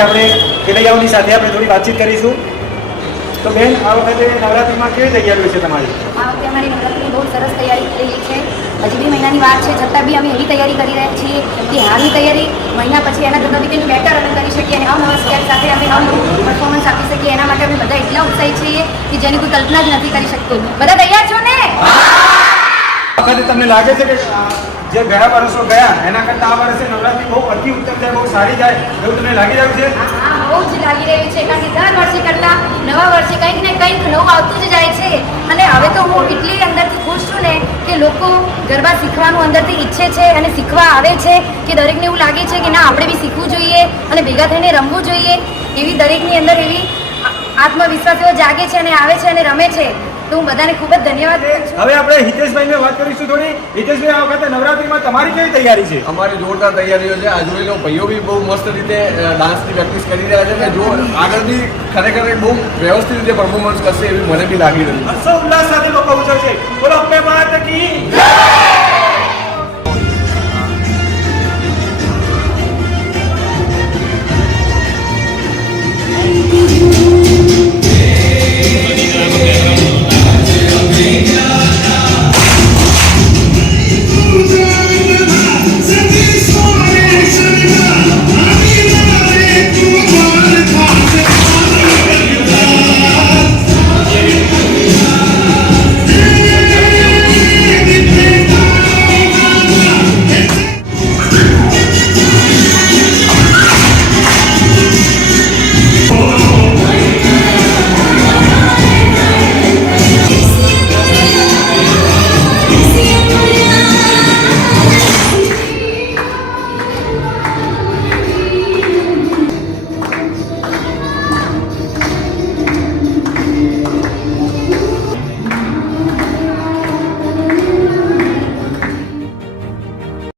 હવે આપણે ખેલૈયાઓની સાથે આપણે થોડી વાતચીત કરીશું. તો બેન, આ વખતે નવરાત્રિમાં કેવી તૈયારીઓ છે તમારી? આ વખતે અમારી નવરાત્રિની બહુ સરસ તૈયારી થયેલી છે. હજી 2 મહિનાની વાત છે, છતાં બી અમે એવી તૈયારી કરી રહ્યા છીએ કે હાલની તૈયારી મહિના પછી એના કરતાં બી કંઈક બેટર અમે કરી શકીએ અને અવનવા સ્ટેપ સાથે અમે અવનવું પરફોર્મન્સ આપી શકીએ. એના માટે અમે બધા એટલા ઉત્સાહી છીએ કે જેની કોઈ કલ્પના જ નથી કરી શકતું. બધા તૈયાર છો ને? આ વખતે તમને લાગે છે કે જે ગયા વર્ષો ગયા એના કરતાં આ વર્ષે નવરાત્રિ બહુ અતિ ઉત્તમ જાય, બહુ સારી જાય એવું તમને લાગી રહ્યું છે? હા, બહુ જ લાગી રહ્યું છે, કારણ કે દર વર્ષે કરતાં નવા વર્ષે કંઈક ને કંઈક નવું આવતું જ જાય છે. અને હવે તો હું એટલી અંદરથી ખુશ છું ને કે લોકો ગરબા શીખવાનું અંદરથી ઈચ્છે છે અને શીખવા આવે છે કે દરેકને એવું લાગે છે કે ના, આપણે બી શીખવું જોઈએ અને ભેગા થઈને રમવું જોઈએ. એવી દરેકની અંદર એવી આત્મવિશ્વાસ જાગે છે અને આવે છે અને રમે છે. તો હું બધાને ખૂબ જ ધન્યવાદ કરું છું. હવે આપણે હિતેશભાઈને વાત કરીશું થોડી. હિતેશભાઈ, આ વખતે નવરાત્રિમાં તમારી કેવી તૈયારી છે? અમારી જોરદાર તૈયારીઓ છે. આ જોઈ લો, ભાઈઓ બી બહુ મસ્ત રીતે ડાન્સની પ્રેક્ટિસ કરી રહ્યા છે અને જો આગળ બી ખરેખર બહુ વ્યવસ્થિત રીતે પરફોર્મન્સ કરશે એવી મને બી લાગી રહ્યું છે. હર્ષોલ્લાસ સાથે લોકો ઉજવશે. બોલો અંબે માત કી